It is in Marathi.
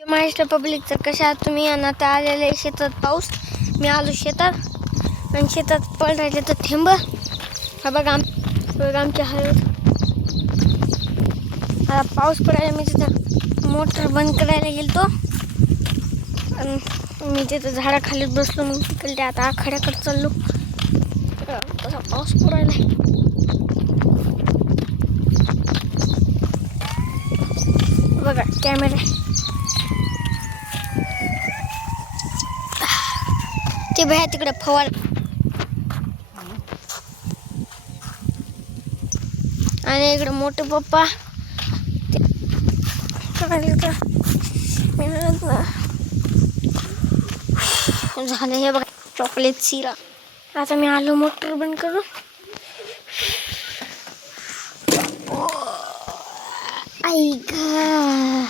महाराष्ट्र पब्लिकचं कशा आहात तुम्ही? आणि आता आलेले शेतात पाऊस. मी आलो शेतात आणि शेतात पड राहिले तर थेंब. हा बघा आमच्या हळद. आता पाऊस पडायला मी तिथं मोटर बंद करायला गेलतो आणि मी तिथं झाडाखाली बसलो. मग तिकडे आता आखाड्याकडे चाललो. तसा पाऊस पडायला. बघा कॅमेरा ते बाहेर तिकडे फवार. आणि इकडे मोठे पप्पा झालं. हे बघा चॉकलेट सिरा. आता मी आलो मोटर बंद करून. आई ग